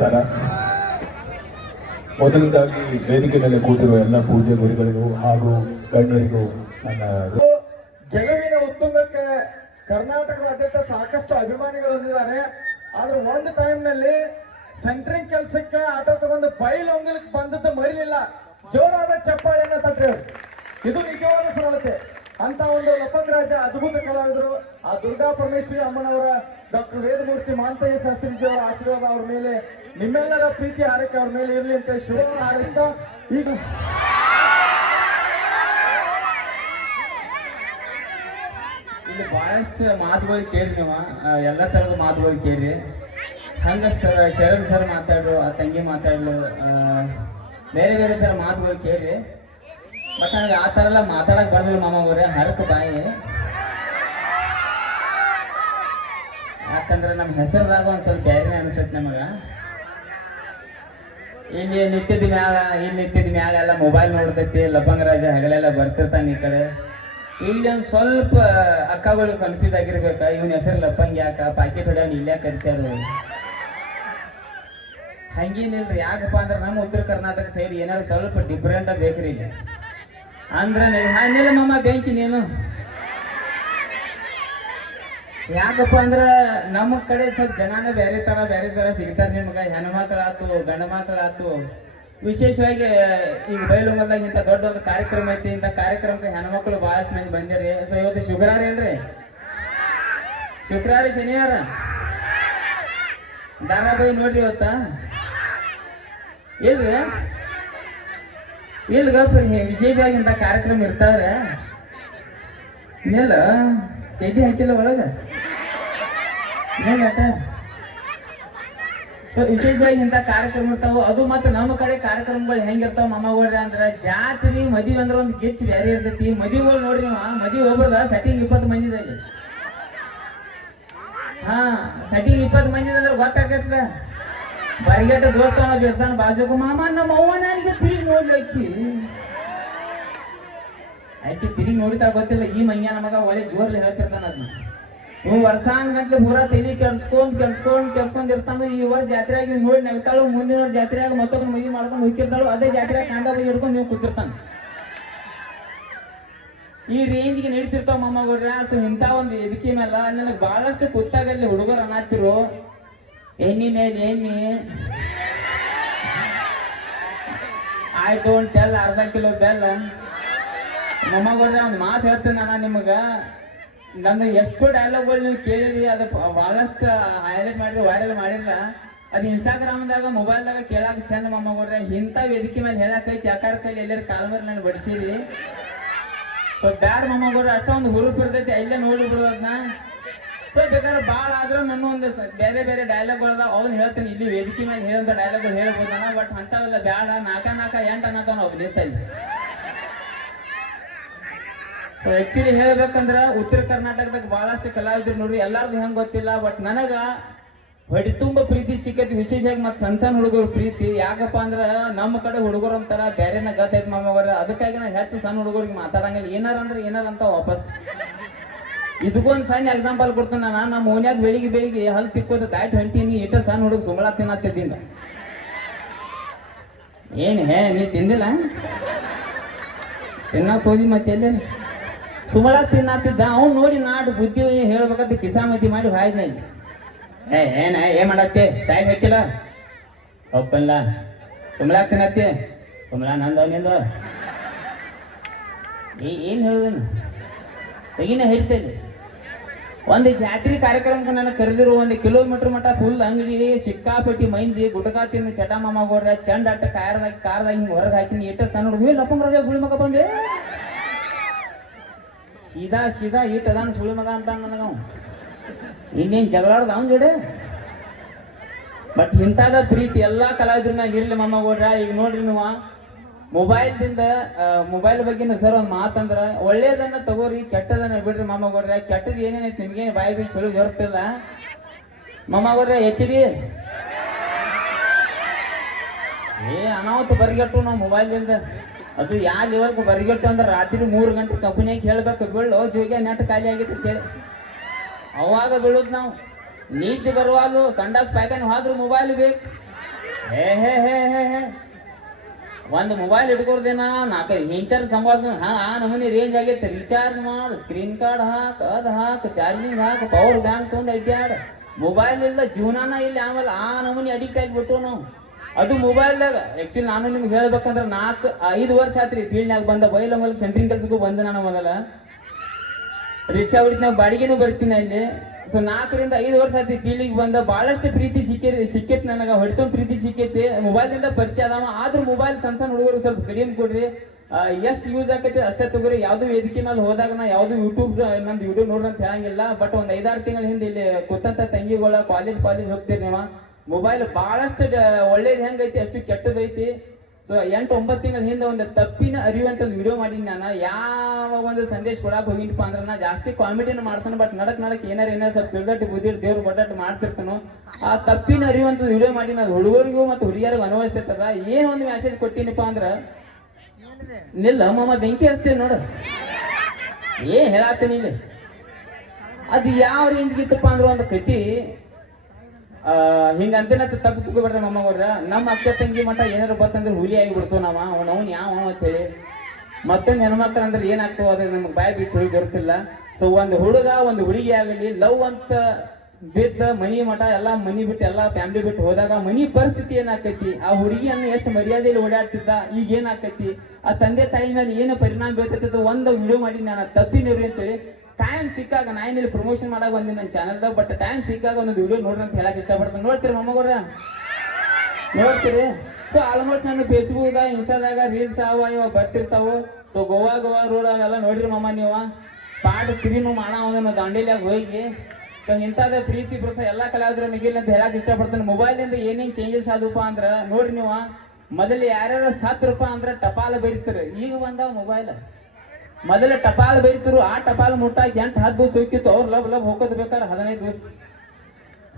ನಮಸ್ಕಾರ. ಮೊದಲದಾಗಿ ವೇದಿಕೆ ಮೇಲೆ ಕೂತಿರುವ ಎಲ್ಲ ಪೂಜೆ ಗುರುಗಳಿಗೂ ಹಾಗೂ ಗಣ್ಯರಿಗೂ ನನ್ನ ಗೆಲುವಿನ ಉತ್ತುಂಗಕ್ಕೆ ಕರ್ನಾಟಕದಾದ್ಯಂತ ಸಾಕಷ್ಟು ಅಭಿಮಾನಿಗಳು ಹೊಂದಿದ್ದಾರೆ ಆದ್ರೆ ಒಂದು ಟೈಮ್ನಲ್ಲಿ ಸೆಂಟ್ರಿಂಗ್ ಕೆಲಸಕ್ಕೆ ಆಟೋ ತಗೊಂಡು ಬೈಲ್ ಒಂಗಲಕ್ಕೆ ಬಂದದ್ದು ಮರಿಲಿಲ್ಲ. ಜೋರಾದ ಚಪ್ಪಾಳೆಯನ್ನ ತಟ್ಟಿರೋದು ಇದು ನಿಜವಾದ ಸರಳತೆ. ಅಂತ ಒಂದು ಲಪಕರಾಜ ರಾಜ ಅದ್ಭುತ ಕಲಾವಿದರು ಆ ದುರ್ಗಾ ಪರಮೇಶ್ವರಿ ಅಮ್ಮನವರ ಡಾಕ್ಟರ್ ವೇದಮೂರ್ತಿ ಮಾಂತಯ್ಯ ಶಾಸ್ತ್ರೀಜಿ ಅವರ ಆಶೀರ್ವಾದ ಅವ್ರ ಮೇಲೆ, ನಿಮ್ಮೆಲ್ಲರ ಪ್ರೀತಿ ಹಾರೈಕೆ ಅವ್ರ ಮೇಲೆ ಇರಲಿ ಅಂತ ಶುಭ ಹಾರೈಸ್ತಾ ಈಗ ಇಲ್ಲಿ ಬಹಳಷ್ಟು ಮಾತುಗಳು ಕೇಳಿ ನೀವು. ಎಲ್ಲ ತರದ ಮಾತುಗಳು ಕೇಳಿ ಹಂಗ ಸರ್ ಶರಣ್ ಸರ್ ಮಾತಾಡ್ರು, ಆ ತಂಗಿ ಮಾತಾಡ್ಲು ಬೇರೆ ಬೇರೆ ತರ ಮಾತುಗಳು ಕೇಳಿ ಬಟ್ ನನಗೆ ಆ ಥರ ಎಲ್ಲ ಮಾತಾಡಕ್ಕೆ ಬರಲಿಲ್ಲ ಮಾಮ ಅವರೇ. ಹರಕ ಬಾಯಿ. ಯಾಕಂದ್ರೆ ನಮ್ಮ ಹೆಸರದಾಗ ಒಂದು ಸ್ವಲ್ಪ ಬೇರೆ ಅನಿಸುತ್ತೆ ನಮಗೆ. ಇಲ್ಲಿ ನಿತ್ಯದ ಮ್ಯಾಲ ಇಲ್ಲಿ ನಿತ್ಯದ ಮ್ಯಾಲ ಎಲ್ಲ ಮೊಬೈಲ್ ನೋಡ್ತೈತಿ, ಲಬ್ಬಂಗ ರಾಜ ಹಗಲೆಲ್ಲ ಬರ್ತಿರ್ತಾನೆ ಈ ಕಡೆ. ಇಲ್ಲಿ ಒಂದು ಸ್ವಲ್ಪ ಅಕ್ಕಗಳು ಕನ್ಫ್ಯೂಸ್ ಆಗಿರ್ಬೇಕ. ಇವನ್ ಹೆಸರು ಲಪ್ಪಂಗ ಯಾಕ? ಪಾಕೆಟ್ ಹೊಡ್ಯಾವ ಇಲ್ಲೇ ಕರ್ಸ್ಯಾರು. ಹಂಗೇನಿಲ್ರಿ, ಯಾಕಪ್ಪ ಅಂದ್ರೆ ನಮ್ಮ ಉತ್ತರ ಕರ್ನಾಟಕ ಸೈಡ್ ಏನಾದ್ರು ಸ್ವಲ್ಪ ಡಿಫ್ರೆಂಟ್ ಬೇಕ್ರಿ ಇಲ್ಲಿ. ಅಂದ್ರೆ ಹಾನಿಲ್ಲ ಮಾಮ, ಬೆಂಕಿ ನೀನು. ಯಾಕಪ್ಪ ಅಂದ್ರ ನಮ್ಮ ಕಡೆ ಸ್ವಲ್ಪ ಜನನ ಬೇರೆ ತರ ಬೇರೆ ತರ ಸಿಗ್ತಾರ ನಿಮ್ಗ. ಮಕ್ಕಳಾತು ಗಂಡ ಮಕ್ಕಳಾತು ವಿಶೇಷವಾಗಿ ಈಗ ಬಯಲುಮಲ್ದಾಗ ಇಂಥ ದೊಡ್ಡ ಒಂದು ಕಾರ್ಯಕ್ರಮ ಐತಿ. ಇಂಥ ಕಾರ್ಯಕ್ರಮಕ್ಕೆ ಹೆಣ್ಮಕ್ಳು ಬಹಳಷ್ಟು ಮಂದಿ ಬಂದಿರಿ. ಸೊ ಇವತ್ತು ಶುಕ್ರವಾರ ಏನ್ರಿ ಶುಕ್ರವಾರ ಶನಿವಾರ? ದಾರಾಬಾಯಿ ನೋಡ್ರಿ ಇವತ್ತ? ಇಲ್ರಿ? ಇಲ್ಗ ವಿಶೇಷವಾಗಿ ಇಂಥ ಕಾರ್ಯಕ್ರಮ ಇರ್ತಾವ್ರೆ? ಇಲ್ಲ ಚಡ್ಡಿ ಹಾಕಿಲ್ಲ ಒಳಗೆ? ಏನಟ ಸೊ ವಿಶೇಷವಾಗಿ ಇಂಥ ಕಾರ್ಯಕ್ರಮ ಇರ್ತಾವೆ. ಅದು ಮತ್ತು ನಮ್ಮ ಕಡೆ ಕಾರ್ಯಕ್ರಮಗಳು ಹೆಂಗಿರ್ತಾವ ಮಾಮಗಳ್ರಿ ಅಂದ್ರೆ, ಜಾತ್ರೆ ಮದುವೆ ಅಂದ್ರೆ ಒಂದು ಗಿಚ್ ಬೇರೆ ಇರ್ತೈತಿ. ಮದುವೆಗಳು ನೋಡ್ರಿ ನೀವು ಮದುವೆ ಹೋಗ್ಬಾರ್ದ? ಸೆಟ್ಟಿಂಗ್ ಇಪ್ಪತ್ತು ಮಂದಿದಲ್ಲಿ ಹಾ ಸೆಟ್ಟಿಂಗ್ ಇಪ್ಪತ್ತು ಮಂದಿ ಅಂದ್ರೆ ಗೊತ್ತಾಗತ್ತ ಬರಿಗಟ್ಟ ದೋಸ್ತಾನ ಇರ್ತಾನ ಬಾಜುಕು ಮಾಮ, ನಮ್ಮ ಅವ್ವ ನನಗೆ ತಿರುಗಿ ನೋಡ್ಲಿಕ್ಕಿ. ಆಯ್ಕೆ ತಿರುಗಿ ನೋಡಿತಾ ಗೊತ್ತಿಲ್ಲ, ಈ ಮಂಗ್ಯ ನಮಗ ಒಳ್ಳೆ ಜೋರ್ಲಿ ಹೇಳ್ತಿರ್ತಾನ ಅದನ್ನ ಇವ್ ವರ್ಷಾನ್ ಗಂಟ್ಲೆ ಪೂರಾ ತಲಿ ಕೆಡ್ಸ್ಕೊಂಡ್ ಕೆಡ್ಸ್ಕೊಂಡ್ ಕೆಡ್ಸ್ಕೊಂಡ್ ಇರ್ತಾನ. ಈ ವರ್ಷ ಜಾತ್ರೆಯಾಗಿ ನೋಡಿ ನಗ್ತಾಳು ಮುಂದಿನ ವರ್ಷ ಜಾತ್ರೆಯಾಗ ಮತ್ತೊಬ್ಬರು ಮೈ ಮಾಡ್ಕೊಂಡು ಹೋಗಿರ್ತಾಳು ಅದೇ ಜಾತ್ರೆಯಾಗ ಕಾಂಡ ಹಿಡ್ಕೊಂಡು ನೀವು ಕೂತಿರ್ತಾನ. ಈ ರೇಂಜ್ಗೆ ನಡೀತಿರ್ತಾವ ಮಾಮಗಳ್ರ ಸೊ ಇಂಥ ಒಂದು ಎದಕಿ ಮೇಲೆ ನನಗೆ ಬಹಳಷ್ಟು ಕುತ್ತಾಗಲ್ಲಿ ಹುಡುಗರು ಅನ್ನತ್ತಿರು ಮೇಲೆ ಎಣ್ಣಿ ಐ ಡೋಂಟ್ ಟೆಲ್ ಅರ್ಧ ಕಿಲೋ ಬೆಲ್ಲ. ಮೊಮ್ಮಗಳ್ರೆ ಒಂದು ಮಾತು ಹೇಳ್ತೀನಿ ನಾನು ನಿಮಗೆ. ನನ್ನ ಎಷ್ಟು ಡೈಲಾಗ್ಗಳು ನೀವು ಕೇಳಿರಿ ಅದು ಭಾಳಷ್ಟು ಹೈಲೈಟ್ ಮಾಡಿರಿ ವೈರಲ್ ಮಾಡಿಲ್ಲ ಅದು ಇನ್ಸ್ಟಾಗ್ರಾಮ್ದಾಗ ಮೊಬೈಲ್ದಾಗ ಕೇಳಕ್ಕೆ ಚಂದ ಮೊಮ್ಮಗಳ್ರೆ ಇಂಥ ವೇದಿಕೆ ಮೇಲೆ ಹೇಳಕ್ಕೆ ಚಾಕಾರ ಕೈಲಿ ಎಲ್ಲರ ಕಾಲ ಮೇಲೆ ನಾನು ಬಡಿಸಿರಿ. ಸೊ ಬ್ಯಾಡ ಮೊಮ್ಮಗಳ್ರೆ ಅಷ್ಟೊಂದು ಹುರುಪು ಇರ್ತೈತಿ ಇಲ್ಲೇ ನೋಡಿ ಬಿಡೋದನ್ನ ಬೇಕಾದ್ರೆ ಭಾಳ ಆದ್ರೆ ನನ್ನ ಒಂದು ಬೇರೆ ಬೇರೆ ಡೈಲಾಗ್ಗಳದ ಅವ್ನು ಹೇಳ್ತೀನಿ, ಇಲ್ಲಿ ವೇದಿಕೆ ಮೇಲೆ ಹೇಳಂತ ಡೈಲಾಗ್ಗಳು ಹೇಳ್ಬೋದಾನ ಬಟ್ ಅಂಥವೆಲ್ಲ ಬೇಡ ನಾಕ ನಾಕ, ಎಂಟ ಅನ್ನತಾನ ಅವ್ನು ನಿಂತಲ್ಲಿ. ಆಕ್ಚುಲಿ ಹೇಳ್ಬೇಕಂದ್ರ ಉತ್ತರ ಕರ್ನಾಟಕದಾಗ ಬಹಳಷ್ಟು ಕಲಾವಿದ್ರು ನೋಡ್ರಿ ಎಲ್ಲಾರ್ಗು ಹೆಂಗ್ ಗೊತ್ತಿಲ್ಲ ಬಟ್ ನನಗ ಹೊಡಿ ತುಂಬ ಪ್ರೀತಿ ಸಿಕ್ಕೈತಿ ವಿಶೇಷವಾಗಿ ಮತ್ತೆ ಸಣ್ಣ ಸಣ್ಣ ಹುಡುಗರು ಪ್ರೀತಿ. ಯಾಕಪ್ಪ ಅಂದ್ರ ನಮ್ಮ ಕಡೆ ಹುಡುಗರು ಅಂತಾರ, ಬೇರೆನ ಗತ್ತೈತಿ ಮಾಮವರ ಅದಕ್ಕಾಗಿ ನಾ ಹೆಚ್ಚು ಸಣ್ಣ ಹುಡುಗರಿಗೆ ಮಾತಾಡಂಗಿಲ್ಲ. ಏನಾರ ಅಂದ್ರೆ ಏನಾರ ಅಂತ ವಾಪಸ್. ಇದಕ್ಕೊಂದು ಸಣ್ಣ ಎಕ್ಸಾಂಪಲ್ ಕೊಡ್ತಾನ ನಾನು. ನಮ್ಮ ಓನ್ಯಾಗ ಬೆಳಿಗ್ಗೆ ಬೆಳಿಗ್ಗೆ ಹಲ್ ತಿಕ್ಕೋದ ದಾಟ್ ಹೊಂಟೀನಿ ಇಟ್ಟ ಸಣ್ಣ ಹುಡುಗ ಸುಮಳ ತಿನ್ನತ್ತಿದ್ದಿಂದ. ಏನು ಹೇ, ನೀ ತಿಂದಿಲ್ಲ? ತಿನ್ನಕ್ ಹೋಗಿ ಮತ್ತೆ ಎಲ್ಲೇ ಸುಮಳ ತಿನ್ನತ್ತಿದ್ದ. ಅವ್ನು ನೋಡಿ ನಾಡು ಬುದ್ಧಿ ಹೇಳ್ಬೇಕಂತ ಕಿಸಾಮತಿ ಮಾಡಿ ಹಾಯ್ದ ಏ, ಏನ ಏನ್ ಮಾಡತ್ತೆ? ಸಾಯ್ ಹಾಕಿಲ್ಲ ಒಪ್ಪಲ್ಲ. ಸುಮಳ ತಿನ್ನತ್ತೆ? ಸುಮಳ ನಂದ, ನಿಂದು. ಏನ್ ಹೇಳುದನು? ತೆಗಿನ ಹೇಳ್ತೇನೆ ಒಂದು ಜಾತ್ರೆ ಕಾರ್ಯಕ್ರಮಕ್ಕೆ ನನ್ನ ಕರೆದಿರೋ ಒಂದು ಕಿಲೋಮೀಟರ್ ಮಟ್ಟ ಫುಲ್ ಅಂಗಡಿ, ಸಿಕ್ಕಾಪಟ್ಟಿ, ಮೈಂದಿ ಗುಟಕಾ ತಿನ್ನು ಚಟ ಮಾಮಗೋರ ಚಂಡ ಅಟ್ಟ ಕಾರದಾಗಿ ಕಾರ್ದಾಗ ಹಿಂಗೆ ಹೊರಗೆ ಹಾಕಿನಿ, ಎಟ್ಟ ಸಣ್ಣ ಹುಡುಗ ಲಪ್ಪ ರಾಜ ಸುಳಿ ಮಗ ಬಂದೆ. ಸೀದಾ ಸೀದಾ ಈಟ್ ಅದಾನ ಸುಳಿ ಮಗ ಅಂತ ನನಗ ಇನ್ನೇನು ಜಗಳಾಡ್ದ ಅವನ್ ಜೋಡೆ? ಬಟ್ ಇಂಥದ ಪ್ರೀತಿ ಎಲ್ಲಾ ಕಲಾವಿದ್ರನಾಗ ಇರ್ಲಿ ಮಾಮಗೋರ ಈಗ ನೋಡ್ರಿ ನೀವು. ಮೊಬೈಲ್ದಿಂದ ಮೊಬೈಲ್ ಬಗ್ಗೆ ಸರ್ ಒಂದು ಮಾತಂದ್ರ, ಒಳ್ಳೇದನ್ನ ತಗೋರಿ, ಕೆಟ್ಟದನ್ನ ಬಿಡ್ರಿ ಮಾಮಗೋರ್ರೆ ಕೆಟ್ಟದ್ ಏನೇನೈತಿ ನಿಮ್ಗೆ? ಬಾಯಿ ಬಿಟ್ಟು ಚಲೋ ಜೋರ್ತಿಲ್ಲ ಮಾಮಗೋರ್ರೆ ಎಚ್ ಡಿ ಏ, ಅನಾಹುತ ಬರಿಗಟ್ಟು ನಾವು ಮೊಬೈಲ್ದಿಂದ. ಅದು ಯಾವ ಲೆವೆಲ್ಗೆ ಬರಿಗಟ್ಟು ಅಂದ್ರೆ ರಾತ್ರಿ ಮೂರು ಗಂಟೆ ಕಂಪನಿಯಾಗ ಹೇಳ್ಬೇಕು ಬೀಳು ಜೋಗ್ಯ ನೆಟ್ ಖಾಲಿ ಆಗಿತ್ತು ಕೇಳಿ. ಅವಾಗ ಬೀಳುದು ನಾವು. ನೀತಿ ಬರುವಾಗ ಸಂಡಾಸ್ ಪ್ಯಾಕನ್ ಹೋದ್ರು ಮೊಬೈಲ್ ಬೇಕು ಹೇ ಹೇ ಹೇ ಹೇ ಹೇ. ಒಂದು ಮೊಬೈಲ್ ಇಟ್ಕೊಳ್ದೇನ ನಾಲ್ಕು ಇಂಟರ್ ಸಂಭಾಷಣೆ ಹಾ, ಆ ನಮೂನಿ ರೇಂಜ್ ಆಗೈತೆ. ರೀಚಾರ್ಜ್ ಮಾಡು ಸ್ಕ್ರೀನ್ ಕಾರ್ಡ್ ಹಾಕ್, ಅದ್ ಹಾಕ್ ಚಾರ್ಜಿಂಗ್ ಹಾಕ್ ಪವರ್ ಬ್ಯಾಂಕ್ ತೊಂದ್ ಅಡ್ಡಾಡ ಮೊಬೈಲ್ ಇಲ್ಲ ಜೀವನಾನ ಇಲ್ಲಿ ಆಮೇಲೆ ಆ ನಮೂನಿ ಅಡಿಕ್ಟ್ ಆಗಿಬಿಟ್ಟು ನಾವು. ಅದು ಮೊಬೈಲ್ದಾಗ ಆಕ್ಚುಲಿ ನಾನು ನಿಮ್ಗೆ ಹೇಳ್ಬೇಕಂದ್ರೆ ನಾಲ್ಕು ಐದು ವರ್ಷ ಆತ್ರಿ ಫೀಲ್ಡ್ನಾಗ ಬಂದ. ಬೈಲ ಮೂಲಕ ಸೆಂಟ್ರಿಂಗ್ ಕೆಲ್ಸಕ್ಕೂ ಬಂದೆ ನಾನು ಮೊದಲ. ರಿಕ್ಷಾ ಹೊಡಿತ ಬಾಡಿಗೆನೂ ಬರ್ತೀನಿ ಅಲ್ಲಿ ಸೊ ನಾಲ್ಕರಿಂದ ಐದು ವರ್ಷ ಆಯ್ತು ಫೀಲ್ಡಿಗೆ ಬಂದ. ಬಹಳಷ್ಟು ಪ್ರೀತಿ ಸಿಕ್ಕಿ ಸಿಕ್ಕೈತಿ ನನಗೆ. ಹೊಡಿತೊಂದು ಪ್ರೀತಿ ಸಿಕ್ಕೈತಿ ಮೊಬೈಲ್ದಿಂದ ಪರಿಚಯ ಅದಾವ ಆದ್ರೂ ಮೊಬೈಲ್ ಸಣ್ಣ ಸಣ್ಣ ಹುಡುಗರು ಸ್ವಲ್ಪ ಕಡಿಮೆ ಕೊಡ್ರಿ. ಎಷ್ಟು ಯೂಸ್ ಆಕೈತಿ ಅಷ್ಟೇ ತಗೋರಿ. ಯಾವ್ದು ವೇದಿಕೆ ಮೇಲೆ ಹೋದಾಗ ನಾ ಯಾವ್ದು ಯೂಟ್ಯೂಬ್ ನಂದು ಯೂಟ್ಯೂಬ್ ನೋಡ್ರಿ ಅಂತ ಹೇಳಂಗಿಲ್ಲ. ಬಟ್ ಒಂದ್ ಐದಾರು ತಿಂಗಳ ಹಿಂದೆ ಇಲ್ಲಿ ಕೂತಂತ ತಂಗಿಗಳ ಕಾಲೇಜ್ ಕಾಲೇಜ್ ಹೋಗ್ತೀರಿ ನೀವು. ಮೊಬೈಲ್ ಬಹಳಷ್ಟು, ಒಳ್ಳೇದು ಹೆಂಗೈತಿ, ಅಷ್ಟು ಕೆಟ್ಟದೈತಿ ಸೊ ಎಂಟು ಒಂಬತ್ತು ತಿಂಗಳ ಹಿಂದೆ ಒಂದು ತಪ್ಪಿನ ಅರಿವು ಒಂದು ವಿಡಿಯೋ ಮಾಡೀನಿ ನಾನು. ಯಾವ ಒಂದು ಸಂದೇಶ ಕೊಡಕ್ಕೆ ಹೋಗಿನಪ್ಪ ಅಂದ್ರೆ ನಾ ಜಾಸ್ತಿ ಕಾಮಿಡಿನ ಮಾಡ್ತಾನೆ ಬಟ್ ನಡಕ್ ನಡಕ್ ಏನಾರ ಏನಾರ ಸ್ವಲ್ಪ ತಿಳ್ದಟ್ಟು ಬುದ್ಧಿ ದೇವ್ರು ಬಡ್ಡಟ್ಟು ಮಾಡ್ತಿರ್ತಾನು. ಆ ತಪ್ಪಿನ ಅರಿವು ಅಂತ ವಿಡಿಯೋ ಮಾಡಿ ನಾನು. ಹುಡುಗರಿಗೂ ಮತ್ತು ಹುಡುಗಿಯರಿಗೂ ಅನುಭವಿಸ್ತಿರ್ತದ ಏನು ಒಂದು ಮೆಸೇಜ್ ಕೊಟ್ಟಿನಪ್ಪ ಅಂದ್ರೆ, ನಿಲ್ಲ ಮಾಮ, ಬೆಂಕಿ ಹಚ್ತೇವೆ ನೋಡು. ಏ ಹೇಳತ್ತೀನಿ ಇಲ್ಲಿ? ಅದು ಯಾವ ರೇಂಜ್ಗೆ ಇತ್ತಪ್ಪ ಅಂದ್ರೆ ಒಂದು ಕತಿ ಹಿಂಗ ಅಂತಿನ ತಪ್ಪು ತಿಳ್ಕೊಬೇಡ್ರಿ ಮಮ್ಮಗವ್ರ ನಮ್ಮ ಅಕ್ಕ ತಂಗಿ ಮಠ ಏನಾರು ಬತ್ತಂದ್ರೆ ಹುಲಿ ಆಗಿ ಬಿಡ್ತಾವ ನಾವ. ಅವ್ನ ಅವ್ನು ಯಾವ ಅಂತ ಅಂತೇಳಿ ಮತ್ತೊಂದು ಹೆಣ್ಮಕ್ಳು ಅಂದ್ರೆ ಏನಾಗ್ತವ ಅದ್ರ ನಮ್ಗೆ ಬಾಯಿ ಬಿಟ್ಟು ಗೊತ್ತಿಲ್ಲ ಸೊ ಒಂದು ಹುಡುಗ, ಒಂದು ಹುಡುಗಿ ಆಗಲಿ, ಲವ್ ಅಂತ ಬಿದ್ದ ಮನಿ ಮಠ, ಎಲ್ಲಾ ಮನಿ ಬಿಟ್ಟು ಎಲ್ಲಾ ಫ್ಯಾಮಿಲಿ ಬಿಟ್ಟು ಹೋದಾಗ ಮನಿ ಪರಿಸ್ಥಿತಿ ಏನಾಕೈತಿ ಆ ಹುಡುಗಿಯನ್ನ ಎಷ್ಟು ಮರ್ಯಾದೆಯಲ್ಲಿ ಓಡಾಡ್ತಿದ್ದ? ಈಗ ಏನಾಕೈತಿ ಆ ತಂದೆ ತಾಯಿ ಮೇಲೆ ಏನು ಪರಿಣಾಮ ಬೀರ್ತೈತೆ ಒಂದು ವಿಡಿಯೋ ಮಾಡಿ ನಾನು ತಪ್ಪಿನವ್ರಿ ಅಂತೇಳಿ ಟೈಮ್ ಸಿಕ್ಕಾಗ ನಾ ಏನಿಲ್ಲ ಪ್ರಮೋಷನ್ ಮಾಡಾಗ ಬಂದಿ ನನ್ನ ಚಾನಲ್ದಾಗ ಬಟ್ ಟೈಮ್ ಸಿಕ್ಕಾಗ ಒಂದು ವಿಡಿಯೋ ನೋಡ್ರಿ ಅಂತ ಹೇಳಕ್ ಇಷ್ಟಪಡ್ತೀನಿ. ನೋಡ್ತೀರಿ ಮೊಮ್ಮಗವ್ರ? ನೋಡ್ತೀರಿ? ಸೊ ಆಲ್ಮೋಸ್ಟ್ ನಾನು ಫೇಸ್ಬುಕ್ ಇನ್ಸ್ಟಾದಾಗ ರೀಲ್ಸ್ ಅವ, ಇವ ಬರ್ತಿರ್ತಾವು. ಸೊ ಗೋವಾ ಗೋವಾ ರೋಡ್ ಅವೆಲ್ಲ ನೋಡ್ರಿ ಮಮ್ಮ ನೀವ. ಪಾಟ್ ಕ್ರೀನು ಮಾಡ ದಾಂಡೇಲಿಯಾಗ ಹೋಗಿ. ಸೊ ಇಂಥದ್ದೇ ಪ್ರೀತಿ ಪ್ರಸ ಎಲ್ಲ ಕಲಾವಿದ್ರ ಮಿಗಿಲ್ ಅಂತ ಹೇಳಕ್ ಇಷ್ಟಪಡ್ತೀನಿ. ಮೊಬೈಲಿಂದ ಏನೇನ್ ಚೇಂಜಸ್ ಆದಪ್ಪ ಅಂದ್ರೆ, ನೋಡ್ರಿ ನೀವು. ಮೊದಲು ಯಾರ್ಯಾರ ರೂಪಾಯಿ ಅಂದ್ರೆ ಟಪಾಲ ಬರೀತಾರೆ. ಈಗ ಬಂದಾವ ಮೊಬೈಲ್ ಮೊದಲ ಟಪಾಲ್ ಬೈತರು ಆ ಟಪಾಲ್ ಮುಟ್ಟಾಗಿ ಎಂಟು ಹತ್ತು ದಿವಸ ಹೋಯ್ತಿತ್ತು ಅವ್ರು ಲಬ್ ಲಬ್ ಹೋಗೋದ್ ಬೇಕಾದ್ರೆ ಹದಿನೈದು ದಿವಸ.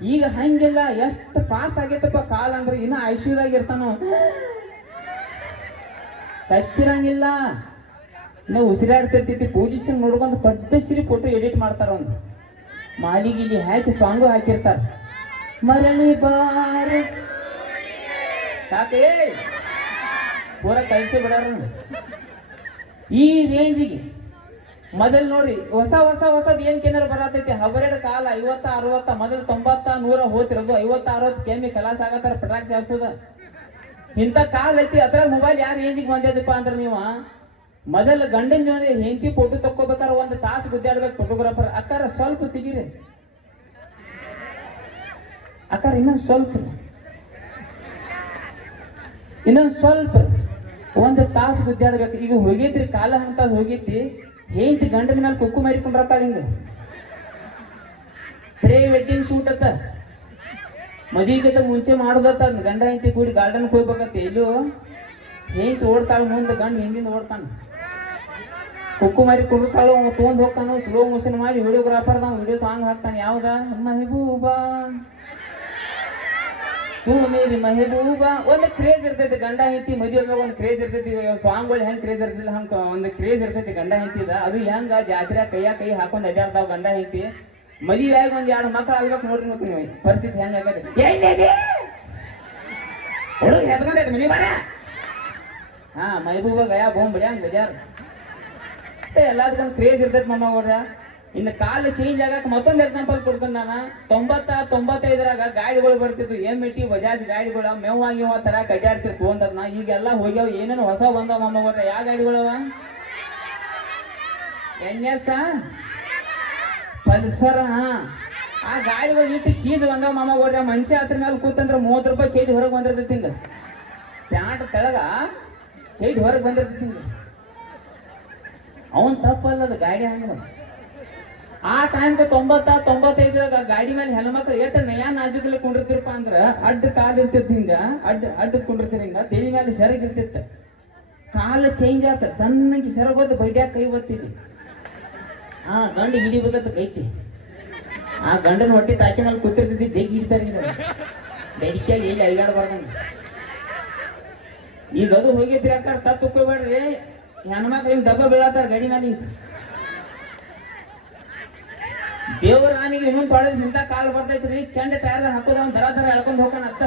ಈಗ ಹಂಗಿಲ್ಲ ಎಷ್ಟು ಫಾಸ್ಟ್ ಆಗೈತಪ್ಪ, ಕಾಲ ಅಂದ್ರೆ ಇನ್ನ ಐಶ್ವರ್ಯದಾಗ ಇರ್ತಾನ. ಸತ್ತಿರಂಗಿಲ್ಲ. ನಾವು ಉಸಿರಾಡ್ತಿರ್ತೈತಿ ಪೊಸಿಷನ್ ನೋಡ್ಕೊಂಡು ಪಡ್ಡಸಿರಿ ಫೋಟೋ ಎಡಿಟ್ ಮಾಡ್ತಾರ ಒಂದು ಮಾಲಿಗಿಲಿ ಹಾಕಿ ಸಾಂಗು ಹಾಕಿರ್ತಾರ. ಮರಳಿ ಬಾರ. ಸಾಕೇ ಪೂರ ಕಳಿಸಿ ಬಿಡಾರ ಈ ರೇಂಜಿಗೆ ಮೊದಲ್ ನೋಡ್ರಿ, ಹೊಸ ಹೊಸ, ಹೊಸದ್ ಏನ್ ಕೇನಾರ ಬರತೈತಿ? ಹಬರೆಡ್ ಕಾಲ, ಐವತ್ತ, ಅರವತ್ತ, ಮೊದಲು ತೊಂಬತ್ತ, ನೂರ ಹೋತಿರೋದು, ಐವತ್ತ, ಅರವತ್ತು ಕೆಮ್ಮಿ ಕಲಾಸ ಆಗತ್ತಾರ ಪಟಾಕ್ ಹಾರ್ಸೋದ ಇಂಥ ಕಾಲ ಐತಿ, ಅದ್ರಾಗ ಮೊಬೈಲ್ ಯಾರ ರೇಂಜಿಗೆ ಬಂದಿದಪ್ಪ ಅಂದ್ರೆ ನೀವು? ಮೊದಲ ಗಂಡನ ಜೊತೆ ಹೆಂಡತಿ ಫೋಟೋ ತಕ್ಕೋಬೇಕಾರ ಒಂದು ತಾಸು ಗುದ್ದಾಡ್ಬೇಕು ಫೋಟೋಗ್ರಾಫರ್ ಅಕ್ಕಾರ ಸ್ವಲ್ಪ ಸಿಗಿರಿ. ಅಕ್ಕಾರ ಇನ್ನೊಂದು ಸ್ವಲ್ಪ. ಇನ್ನೊಂದು ಸ್ವಲ್ಪ. ಒಂದು ತಾಸು ಗುದ್ದಾಡ್ಬೇಕು ಈಗ ಹೋಗೈತ್ರಿ, ಕಾಲ ಅಂತ ಹೋಗೈತಿ. ಹೇಂತಿ ಗಂಡನ ಮೇಲೆ ಕುಕ್ಕು ಮಾರಿಕೊಂಡ್ರತ್ತಾಳ ಹಿಂಗ. ಪ್ರೀ ವೆಡ್ಡಿಂಗ್ ಶೂಟ್ ಅತ್ತ. ಮದುವೆಗಿಂತ ಮುಂಚೆ ಮಾಡುದತ್ತ ಗಂಡ ಹೆಂಡತಿ ಕೂಡಿ ಗಾರ್ಡನ್ ಹೋಗ್ಬೇಕತ್ತ ಎಲ್ಲೂ ಹೆಂಡತಿ ಓಡ್ತಾಳ ಮುಂದೆ ಗಂಡ ಹಿಂದಿನ ಓಡ್ತಾನ. ಕುಕ್ಕು ಮಾರಿ ಕುಡ್ತಾಳು ಅವ ತೊಗೊಂಡು ಹೋಗ್ತಾನು ಸ್ಲೋ ಮೋಷನ್ ಮಾಡಿ ವಿಡಿಯೋಗ್ರಾಫರ್ ವಿಡಿಯೋ ಸಾಂಗ್ ಹಾಕ್ತಾನೆ ಯಾವ್ದ? ಮೆಹಬೂಬಾ ತೂ ಮೇರಿ ಮೆಹಬೂಬ ಒಂದು ಕ್ರೇಜ್ ಇರ್ತೈತಿ, ಗಂಡ ಹೆಂಡತಿ ಮದುವೆ ಒಂದು ಕ್ರೇಜ್ ಇರ್ತೈತಿ. ಸಾಂಗ್ಗಳು ಹೆಂಗ್ ಕ್ರೇಜ್ ಇರ್ತಿಲ್ಲ ಹಂಗ ಒಂದು ಕ್ರೇಜ್ ಇರ್ತೈತಿ, ಗಂಡ ಹೆಂಡತಿದ ಅದು ಹೆಂಗ ಜಾತ್ರೆ ಕೈಯ ಕೈ ಹಾಕೊಂಡು ಅಡ್ಡಾಡ್ತಾವ ಗಂಡ ಹೆಂಡತಿ. ಮದುವೆ ಆಗಿ ಒಂದ್ ಎರಡು ಮಕ್ಳು ಆಗ್ಬೇಕು ನೋಡ್ರಿ ಮತ್ತೆ ನೀವು. ಪರಿಸ್ಥಿತಿ ಹುಡುಗ ಹೆದ್ಕೊಂಡೈತೆ ಮನಿ ಬರ? ಹಾ, ಮೈಬೂಬ, ಗಯಾ ಬೋಂಬಡಿ ಹಂಗ ಬಜಾರ್ ಎಲ್ಲದಕ್ಕೊಂದು ಕ್ರೇಜ್ ಇರ್ತೈತಿ ಮಮ್ಮ ಅವ್ರ. ಇನ್ನು ಕಾಲ ಚೇಂಜ್ ಆಗಕ್ಕೆ ಮತ್ತೊಂದು ಎಕ್ಸಾಂಪಲ್ ಕೊಡ್ತೀನಿ ನಾನು. ತೊಂಬತ್ತ, ತೊಂಬತ್ತೈದರಾಗ ಗಾಡಿಗಳು ಬರ್ತಿತ್ತು ಎಂ ಮಿಟ್ಟಿ ಬಜಾಜ್ ಗಾಡಿಗಳು ಮೇವ್ ತರ ಕಡ್ಡಾಡ್ತಿರ್ತು ಅಂತದ್ನ ಈಗೆಲ್ಲ ಹೋಗ್ಯಾವ, ಏನೇನು ಹೊಸ ಬಂದಾವ ಮಮ್ಮ ಅವ್ರ ಯಾವ ಗಾಡಿಗಳವ ಎನ್ ಎಸ್ ಪಲ್ಸರ್ ಆ? ಗಾಡಿಗಳು ಇಟ್ಟು ಚೀಸ್ ಬಂದಾವ ಮಾಮ ಗೌಡ್ರ ಮನುಷ್ಯ ಹತ್ರ ಮೇಲೆ ಕೂತಂದ್ರೆ ಮೂವತ್ತು ರೂಪಾಯಿ ಚೈಟ್ ಹೊರಗೆ ಬಂದಿರ್ತೈತಿ ಪ್ಯಾಂಟ್ ಕೆಳಗ ಚೈಟ್ ಹೊರಗೆ ಬಂದಿರ್ತೈತಿ ಅವನ್ ತಪ್ಪಲ್ಲ ಅದು ಗಾಡಿ ಹಂಗ. ಆ ಟೈಮ್ಗೆ ತೊಂಬತ್ತ ತೊಂಬತ್ತೈದರಾಗ ಗಾಡಿ ಮೇಲೆ ಹೆಣ್ಮಕ್ಳು ಏಟ ನಯಾ ನಾಜುಕಲ್ಲಿ ಕುಂಡಿರ್ತಿರಪ್ಪ ಅಂದ್ರ ಅಡ್ಡ ಕಾಲ್ ಇರ್ತಿತ್ತು ಹಿಂಗ, ಅಡ್ಡ ಅಡ್ಡ ಕುಂಡಿರ್ತಿರ ಹಿಂಗ, ತಲೆ ಮೇಲೆ ಸೆರಗ್ ಇರ್ತಿತ್ತ. ಕಾಲ ಚೇಂಜ್ ಆತ, ಸಣ್ಣಗೆ ಸೆರಗೋದು ಬೈಡ್ಯಾಕ ಕೈ ಒತ್ತೀವಿ ಆ ಗಂಡ ಹಿಡಿಬೇಕಂತ ಕೈಚಿ. ಆ ಗಂಡನ ಹೊಟ್ಟೆ ತಾಕಿ ಮೇಲೆ ಕೂತಿರ್ತಿದ್ವಿ ಜಗ್ಗಿ ಹಿಡಿತಾರೆ ಹಿಂಗ. ಬೆಡಿಕೆಯಾಗಿ ಎಲ್ಲಿ ಅಳಿಗಾಡಬಾರ್ದಂಗ ಈಗ ಅದು ಹೋಗಿದ್ರಿ ಅಕ್ಕ ತಪ್ಪು ತಿಳ್ಕೊಬೇಡ್ರಿ ಹೆಣ್ಮಕ್ಳು ಹಿಂಗ್ ಡಬ್ಬ ಬೀಳತ್ತಾರ ಗಾಡಿ ಮೇಲೆ ದೇವರ ಆನಿಗೆ ಇನ್ನೊಂದು ತೊಳೆದ ಸಿಂತ ಕಾಲು ಬರ್ತೈತ್ರಿ, ಚಂಡ ಟೈರ್ ಹಾಕೋದ ದರ ದರ ಎಳ್ಕೊಂಡ್ ಹೋಗೋಣ ಅತ್ತ.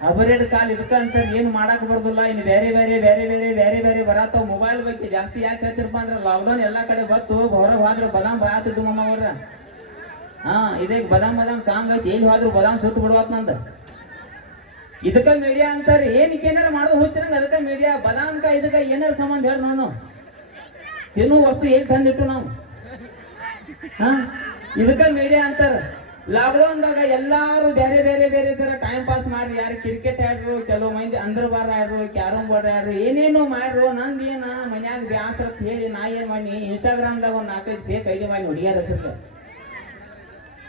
ಅಬರೇಡ್ ಕಾಲ್ ಇದಕ್ಕ ಅಂತ ಏನು ಮಾಡಕ್ ಬರ್ದಿಲ್ಲ ಇನ್ನು ಬೇರೆ ಬೇರೆ ಬೇರೆ ಬೇರೆ ಬೇರೆ ಬೇರೆ ಬರತ್ತಾವ ಮೊಬೈಲ್ ಬಗ್ಗೆ ಜಾಸ್ತಿ ಯಾಕೆ ಹೇಳ್ತಿರಪ್ಪ ಅಂದ್ರೆ ಲಾಕ್ಡೌನ್ ಎಲ್ಲಾ ಕಡೆ ಬತ್ತು ಹೊರಗೆ ಹೋದ್ರೆ ಬದಾಮ್ ಬರಾತಿದ್ದು ಮಮ್ಮ ಅವ್ರ. ಹಾ, ಇದೇ ಬದಾಮ್ ಬದಾಮ್ ಸಾಂಗ್ ಹಚ್ಚಿ ಎಲ್ಲಿ ಹೋದ್ರು ಬದಾಮ್ ಸುತ್ತ ಬಿಡುವತ್ ನಂದ. ಇದಕ್ಕ ಮೀಡಿಯಾ ಅಂತಾರೆ, ಏನಕ್ಕೆ ಏನಾರ ಮಾಡೋದು ಹುಚ್ಚಿರಂಗ ಅದಕ್ಕ ಮೀಡಿಯಾ ಬದಾಮ್ಕ ಇದಕ್ಕ ಏನಾರ ಸಂಬಂಧ ಹೇಳಿ ನಾನು. ತಿನ್ನು ವಸ್ತು ಏನ್ ತಂದಿಟ್ಟು ನಾವು? ಇದಕ್ಕ ಮೀಡಿಯಾ ಅಂತಾರ. ಲಾಕ್ಡೌನ್ದಾಗ ಎಲ್ಲಾರು ಬೇರೆ ಬೇರೆ ಬೇರೆ ತರ ಟೈಮ್ ಪಾಸ್ ಮಾಡ್ರಿ. ಯಾರು ಕ್ರಿಕೆಟ್ ಆಡ್ರು, ಕೆಲವು ಮಂದಿ ಅಂದ್ರ ಬಾರ್ ಆಡ್ರು ಕ್ಯಾರಮ್ ಬೋರ್ಡ್ ಆಡ್ರು, ಏನೇನೋ ಮಾಡ್ರು. ನಂದ್ ಏನ ಮನ್ಯಾಗ ಬ್ಯಾಸರ ಹೇಳಿ ನಾ ಏನ್ ಮಾಡಿ ಇನ್ಸ್ಟಾಗ್ರಾಮ್ದಾಗ ಒಂದ್ ನಾಲ್ಕೈದು ಫೇಕ್ ಐಡಿ ಮಾಡಿ ಹುಡುಗಿಯರ ಹೆಸರು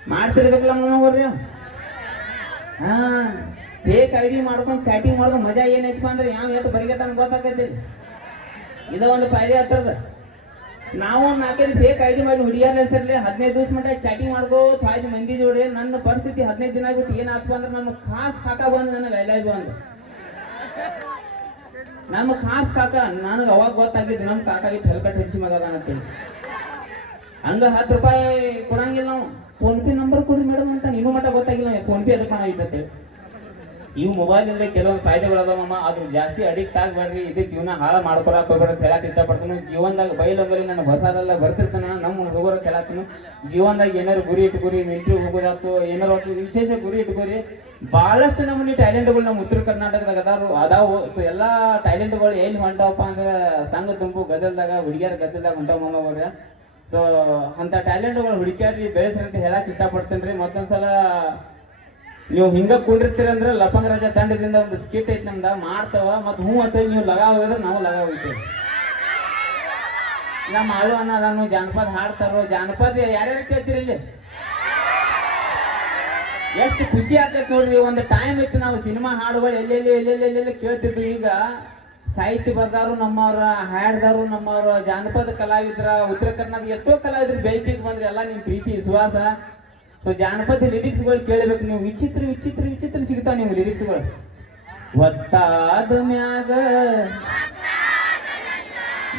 ಮಾಡ್ತಿರ್ಬೇಕಲ್ಲ ಮಮ್ಮವ್ರಿ ಹಾ. ಫೇಕ್ ಐಡಿ ಮಾಡ್ಕೊಂಡು ಚಾಟಿಂಗ್ ಮಾಡೋದು ಮಜಾ ಏನೈತಪ್ಪ ಅಂದ್ರೆ ಯಾವ ಎಷ್ಟು ಬರಿಗಟ್ಟ ಗೊತ್ತಾಕೈತಿ ಇದು ಒಂದು ಫಾಯ್ದೆ ಆಗ್ತದ ನಾವು ನಾಲ್ಕೈದು ಫೇಕ್ ಐಡಿ ಮಾಡಿ ಹುಡುಗಿಯರ ಹೆಸರಲ್ಲಿ ಹದಿನೈದು ದಿವಸ ಮಟ್ಟ ಚಾಟಿಂಗ್ ಮಾಡ್ಕೋತ ಐದು ಮಂದಿ ಜೋಡಿ ನನ್ನ ಪರಿಸ್ಥಿತಿ ಹದಿನೈದು ದಿನ ಬಿಟ್ಟು ಏನಾಗ್ತವ ಅಂದ್ರೆ ನಮ್ಮ ಖಾಸ್ ಕಾಕ ಬಂದು ನನ್ನ ವೈಲಾಜ್ ಬಂದು. ನಮ್ಮ ಖಾಸ್ ಕಾಕ, ನನಗೆ ಅವಾಗ ಗೊತ್ತಾಗಿದ್ದು ನಮ್ಮ ಕಾಕಾಗಿ ಹೆಲ್ಕಟ್ ಹಿಡಿಸಿ ಮಗ ಅಂತೇಳಿ. ಹಂಗ ಹತ್ತು ರೂಪಾಯಿ ಕೊಡಂಗಿಲ್ಲ ನಾವು. ಫೋನ್ ಪೇ ನಂಬರ್ ಕೊಡಿ ಮೇಡಮ್ ಅಂತ ಇನ್ನೂ ಮಟ್ಟ ಗೊತ್ತಾಗಿಲ್ಲ ಫೋನ್ ಪೇ ಅದಕ್ಕೆ ಮಾಡಾಗಿತ್ತಂತೆ ಇವು ಮೊಬೈಲ್ ಅಂದ್ರೆ ಕೆಲವೊಂದು ಫಾಯ್ದೆಗಳದಾವಮ್ಮ ಅದ್ರ ಜಾಸ್ತಿ ಅಡಿಕ್ಟ್ ಆಗ್ಬೇಡ್ರಿ ಇದೆ ಜೀವನ ಹಾಳು ಮಾಡ್ಕೊಳಕ್ ಹೋಗ್ಬೇಡ ಅಂತ ಹೇಳಕ್ ಇಷ್ಟಪಡ್ತೀನಿ. ಜೀವನದಾಗ ಬೈಲಂಗಲಿ ನನ್ನ ಹೊಸದೆಲ್ಲ ಬರ್ತಿರ್ತಾನ ನಮ್ಮ ಹುಡುಗರು ಕೇಳತ್ತೀನಿ ಜೀವನದಾಗ ಏನಾರು ಗುರಿ ಇಟ್ಕೋರಿ ಮಿಲ್ಟ್ರಿ ಹೋಗೋದಾಯ್ತು, ಏನಾರು ಆಯ್ತು, ವಿಶೇಷ ಗುರಿ ಇಟ್ಕೋರಿ ಬಹಳಷ್ಟು ನಮೂನಿ ಟ್ಯಾಲೆಂಟ್ಗಳು ನಮ್ಮ ಉತ್ತರ ಕರ್ನಾಟಕದಾಗ ಅದಾರು ಅದಾವು. ಸೊ ಎಲ್ಲ ಟ್ಯಾಲೆಂಟ್ಗಳು ಎಲ್ಲಿ ಹೊಂಟಾವಪ್ಪ ಅಂದ್ರೆ ಸಂಘ ತುಂಬು ಗದಲ್ದಾಗ ಹುಡುಗಿಯರ ಗದಲ್ದಾಗ ಹೊಂಟಾವ ಅವ್ರ. ಸೊ ಅಂತ ಟ್ಯಾಲೆಂಟ್ಗಳು ಹುಡುಕ್ಯಾಡ್ರಿ, ಬೆಳೆಸ್ರಿ ಅಂತ ಹೇಳಕ್ ಇಷ್ಟಪಡ್ತೇನೆ ರೀ. ಮತ್ತೊಂದ್ಸಲ ನೀವು ಹಿಂಗ ಕುಂಡಿರ್ತೀರ ಅಂದ್ರೆ ಲಪಂಗ ರಾಜ ತಂಡದಿಂದ ಒಂದು ಸ್ಕಿಟ್ ಐತಿ ನಮ್ದ ಮಾಡ್ತಾವ ಮತ್ ಹ್ಞೂ ಅಂತ ನೀವು ಲಗಾವ್ ಹೋಗಿದ್ರೆ ನಾವು ಲಗ ಹೋಗ್ತೇವೆ. ನಮ್ಮ ಆಳು ಅನ್ನ ಜಾನಪದ ಹಾಡ್ತಾರೋ, ಜಾನಪದ ಯಾರ್ಯಾರು ಕೇಳ್ತೀರಿ ಇಲ್ಲಿ? ಎಷ್ಟು ಖುಷಿ ಆಗ್ತೈತೆ ನೋಡ್ರಿ, ಒಂದು ಟೈಮ್ ಇತ್ತು ನಾವು ಸಿನಿಮಾ ಹಾಡುಗಳು ಎಲ್ಲೆಲ್ಲಿ ಎಲ್ಲೆಲ್ಲಿ ಎಲ್ಲೆಲ್ಲಿ ಕೇಳ್ತಿದ್ವಿ ಈಗ. ಸಾಹಿತ್ಯ ಬರ್ದಾರು ನಮ್ಮವ್ರ, ಹಾಡ್ದಾರು ನಮ್ಮವ್ರ, ಜಾನಪದ ಕಲಾವಿದ್ರ, ಉತ್ತರ ಕರ್ನಾಟಕ ಎಷ್ಟೋ ಕಲಾವಿದ್ರು ಬೆಳಕಿಗೆ ಬಂದ್ರೆ, ಎಲ್ಲ ನಿಮ್ಮ ಪ್ರೀತಿ, ವಿಶ್ವಾಸ. ಸೊ ಜಾನಪದ ಲಿರಿಕ್ಸ್ಗಳು ಕೇಳಬೇಕು. ನೀವು ವಿಚಿತ್ರ ವಿಚಿತ್ರ ವಿಚಿತ್ರ ಸಿಗ್ತಾವ ನೀವು ಲಿರಿಕ್ಸ್ಗಳು ಒತ್ತಾದ ಮ್ಯಾಗ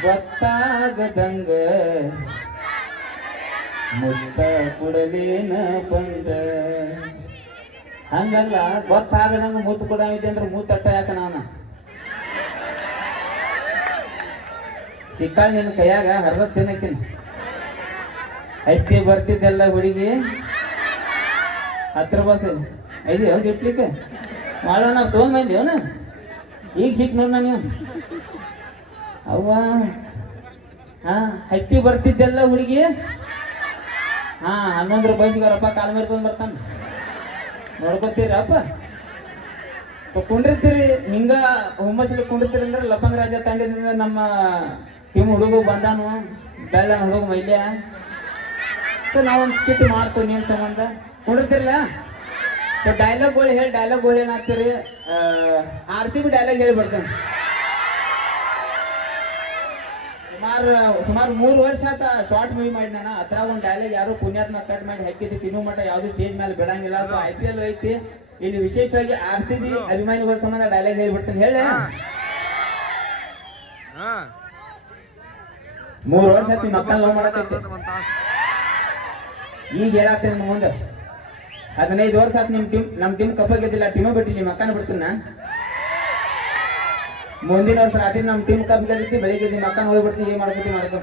ಗೊತ್ತಾಗದಂಗ ಮುತ್ತ ಕೊಡಲೇನ ಬಂದ. ಹಂಗಲ್ಲ, ಗೊತ್ತಾಗದಂಗ ಮುತ್ತು ಕೊಡಾವಿದ್ದೆ ಅಂದ್ರೆ ಮುತ್ತಟ್ಟ ಯಾಕ ನಾನು ಸಿಕ್ಕಾಳ ನಿನ್ನ ಕೈಯಾಗ ಹರ್ದ ತಿನ್ನಕಿನ. ಐತಿ ಬರ್ತಿದ್ದೆಲ್ಲ ಹುಡುಗಿ. ಹತ್ರ ಬಸ್ ಐದು ಹೌದು ಇಟ್ಲಿಕ್ಕೆ ಮಾಡೋಣ ನಾವು ತೊಗೊಂಡ್ ಈಗ ಸಿಕ್ ನೋಡ್ ನಾನು ಅವ್ವ. ಹಾ, ಹತ್ತಿ ಬರ್ತಿದ್ದೆಲ್ಲ ಹುಡುಗಿ? ಹಾ, ಹನ್ನೊಂದು ರೂಪಾಯಿಸಿಗಾರಪ್ಪ ಕಾಲ್ ಮೇಲೆ ತೊಗೊಂಡ್ ಬರ್ತಾನ. ನೋಡ್ಕೊತೀರಪ್ಪ ಸೊ, ಕುಂಡಿರ್ತೀರಿ ಹಿಂಗ ಹುಮ್ಮಸಲಿ ಕುಂಡಿರ್ತೀರಿ ಅಂದ್ರೆ ಲಪಂಗ ರಾಜ ತಂಡದಿಂದ ನಮ್ಮ ಟೀಮ್ ಹುಡುಗ ಬಂದಾನು. ಬೆಲ್ಲ ಹುಡುಗ ಮೈಲ್ಯ. ಸೊ, ನಾವೊಂದು ಸ್ಕಿಟ್ ಮಾಡ್ತೀವಿ ನಿಮ್ಮ ಸಂಬಂಧ. ಕುಂಡಿರ್ತಿರಲ್ಲ ಸೊ ಡೈಲಾಗ್ಗಳು ಹೇಳಿ ಡೈಲಾಗ್ಗಳು ಏನಾಗ್ತೀರಿ? ಆರ್ ಸಿ ಬಿ ಡೈಲಾಗ್ ಹೇಳಿ ಬರ್ತೇನೆ. ಸುಮಾರು ಸುಮಾರು ಮೂರು ವರ್ಷ ಆತ ಶಾರ್ಟ್ ಮೂವಿ ಮಾಡಿ ನಾನು ಹತ್ರ ಒಂದು ಡೈಲಾಗ್ ಯಾರು ಪುಣ್ಯಾತ್ಮ ಕಟ್ ಮಾಡಿ ಹಾಕಿದ್ದು ತಿನ್ನು ಮಟ್ಟ ಯಾವುದು ಸ್ಟೇಜ್ ಮೇಲೆ ಬಿಡಂಗಿಲ್ಲ. ಸೊ ಐ ಪಿ ಎಲ್ ಐತಿ. ಇಲ್ಲಿ ವಿಶೇಷವಾಗಿ ಆರ್ ಸಿ ಬಿ ಅಭಿಮಾನಿಗಳ ಸಂಬಂಧ ಡೈಲಾಗ್ ಹೇಳಿ ಬಿಡ್ತೇನೆ ಹೇಳಿ. ಮೂರು ವರ್ಷ ಆಯ್ತು ಮಕ್ಕಳ ಲವ್ ಮಾಡಕೈತಿ ಈಗ ಹೇಳಾಗ್ತೇನೆ ಮುಂದೆ? ಹದಿನೈದು ವರ್ಷ ಆತ್ ನಿಮ್ ಟೀಮ್ ನಮ್ ಟೀಮ್ ಕಪ್ಪ ಗೆದ್ದಿಲ್ಲ ಟೀಮ್ ಬಿಟ್ಟು ನಿಮ್ಮ ಅಕ್ಕನ ಬಿಡ್ತೀನ ಮುಂದಿನ ವರ್ಷ ರಾತ್ರಿ ನಮ್ ಟೀಮ್ ಕಪ್ ಗೆದ್ದಿತ್ತು ಬೆಳಿಗ್ಗೆ ನಿಮ್ಮ ಅಕ್ಕನ ಹೋಗ್ಬಿಡ್ತೀನಿ ಏನ್ ಮಾಡ್ಕೊತಿ ಮಾಡ್ಕೊ.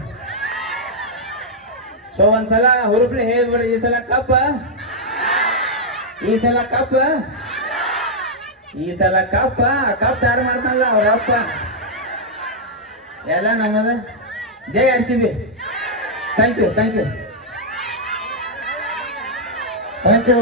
ಸೊ ಒಂದ್ಸಲ ಹುರುಪ್ಲಿ ಹೇಳ್ಬಿಡ್ರಿ ಈ ಸಲ ಕಪ್ಪ ಈ ಸಲ ಕಪ್ಪ ಈ ಸಲ ಕಪ್ಪ ಕಪ್ ಯಾರು ಮಾಡ್ತಾನಲ್ಲ, ಅವ್ರ ಅಪ್ಪ. ಎಲ್ಲ ನಮ್ಮದ. ಜೈ R C B. Thank you thank you thank you